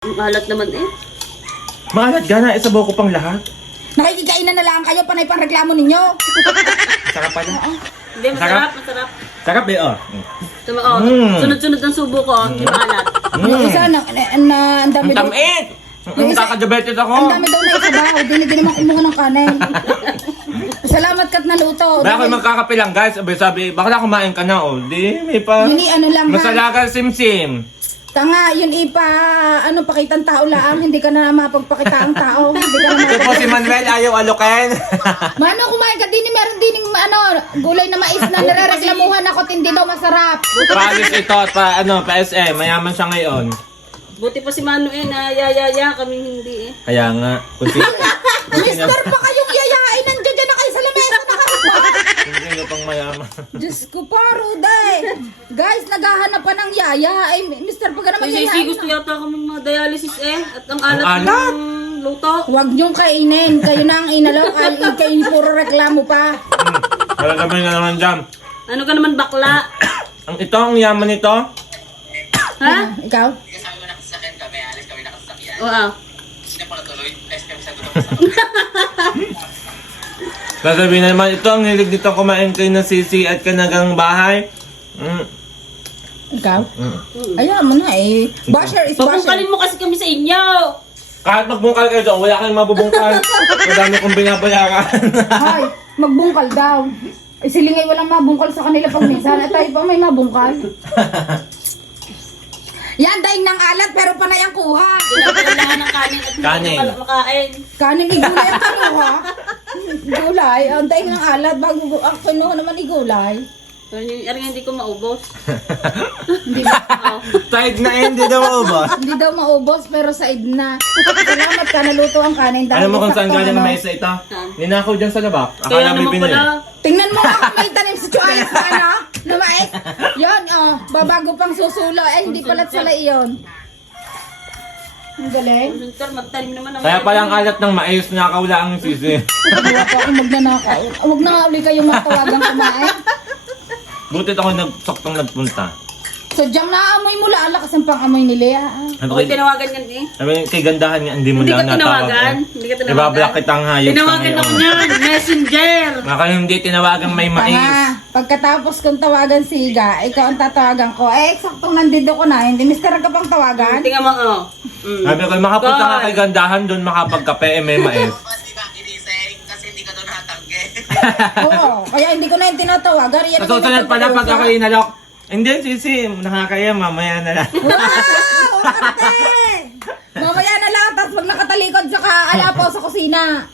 Ang alat naman eh. Maalat gana, isabaw ko pang lahat. Nakikikainan na lang kayo, panay pang reklamo ninyo. Sarap pala. Hindi, masarap, masarap. Sarap eh, oh. Sunod-sunod ang subo ko, hindi maalat. Yung isa, ang dami Ang daw. tamis! Ang kakadiabetes ako. Ang dami daw na isabaw. Hindi naman kumuha ng kanin. Salamat ka't naluto. Dahil ako magkakape lang guys, sabi, bakit na kumain ka na, oh. Di, may pa. Yun ano lang ha. Masalagal simsim. Tanga, yun pakitang tao lang. Hindi ka na mapagpakita ang tao. Hindi ka na Ito po si Manuel, ayaw alokin. Mano, kumain ka din, meron din gulay na mais na nare-reklamuhan ako, hindi daw masarap. Palis ito, pa SM, mayaman siya ngayon. Buti pa si Manuel na yaya, kaming hindi eh. Kaya nga, Mister, pa kayong yayain, nandiyan dyan na kayo sa lamesa nakakuha. hindi na pang mayaman. Diyos ko pa, Ruday. Guys, naghahanap pa ng yaya. Ay, Mister, pag naman Kasi yayain gusto na. yata kaming mga dialysis eh. At ang alat alat? ng luto. Huwag niyong kainin. Kayo na ang inalok. Kayo puro reklamo pa. Wala naman na naman dyan. Ano ka naman bakla? Ang yaman nito. Ha? Ikaw? Kasama mo nakasasakyan kami, alis kami nakasasakyan. Oo. Sino pala tuloy? Less kami sa tuloy. Sasabihin na naman, ito ang hilig dito kumain kayo ng sisi at kanagang bahay. Ikaw? Ayaw mo na eh. Basher is basher. Pabungkalin mo kasi kami sa inyo. Kahit magbungkal kayo doon, wala kang mabubungkal. Madami kong binabayaran. Hay, magbungkal daw. Eh, silingay walang mabungkal sa kanila pag minsan. At tayo pa may mabungkal. Yan, daing ng alat pero panay ang kuha. Kailangan ng kanin at Kanin. hindi ka makain. Kanin igulay ang kanuha. Gulay, ang daing ng alat bago ang kinuha naman igulay. Pero hindi ko maubos. Hindi daw, Side na hindi daw maubos. hindi daw maubos pero sa na. Salamat ka, naluto ang kanin. Alam mo kung saan saktong galing ano. ang mesa ito? Ninakaw dyan sa labak. Kaya Akala may naman binili. pala. Tingnan mo ako may tanim sa Chuayas pa, ano? Lumait. Yun, oh. Babago pang susulo. Ay, hindi pala sala iyon. Ang galing. Sir, magtanim naman ang Kaya palang alat ng mais, nakakawala ang sisi. Wala pa akong magnanakaw. Huwag na nga uli kayong matawagang kumain. Butit ako nagsaktong nagpunta. Sadyang naamoy mo lakas ang pang-amoy ni Lea. Huwag tinawagan yan eh. Sabi, kay gandahan nga, hindi mo Hindi lang ka tinawagan. natawag. Hindi ka tinawagan. Ibablock kitang hayop Tinawagan ako niyan. Messenger. Maka hindi tinawagang may mais. Pagkatapos kong tawagan si Iga, ikaw ang tatawagan ko. Eh, eksaktong nandito ko na. Hindi, mister ka pang tawagan. Tingnan mo, oh. Sabi ko, makapunta nga kay gandahan doon makapagkape, may mais. Mas di ba ginising kasi hindi ka doon natangge. Oo, kaya hindi ko na yung tinatawagan. Yan Sa susunod pala pag ako inalok, hindi, sisi, nakakaya, mamaya na lang. Wow! Ate! Mamaya na lang, tapos pag nakatalikod sa alapaw sa kusina.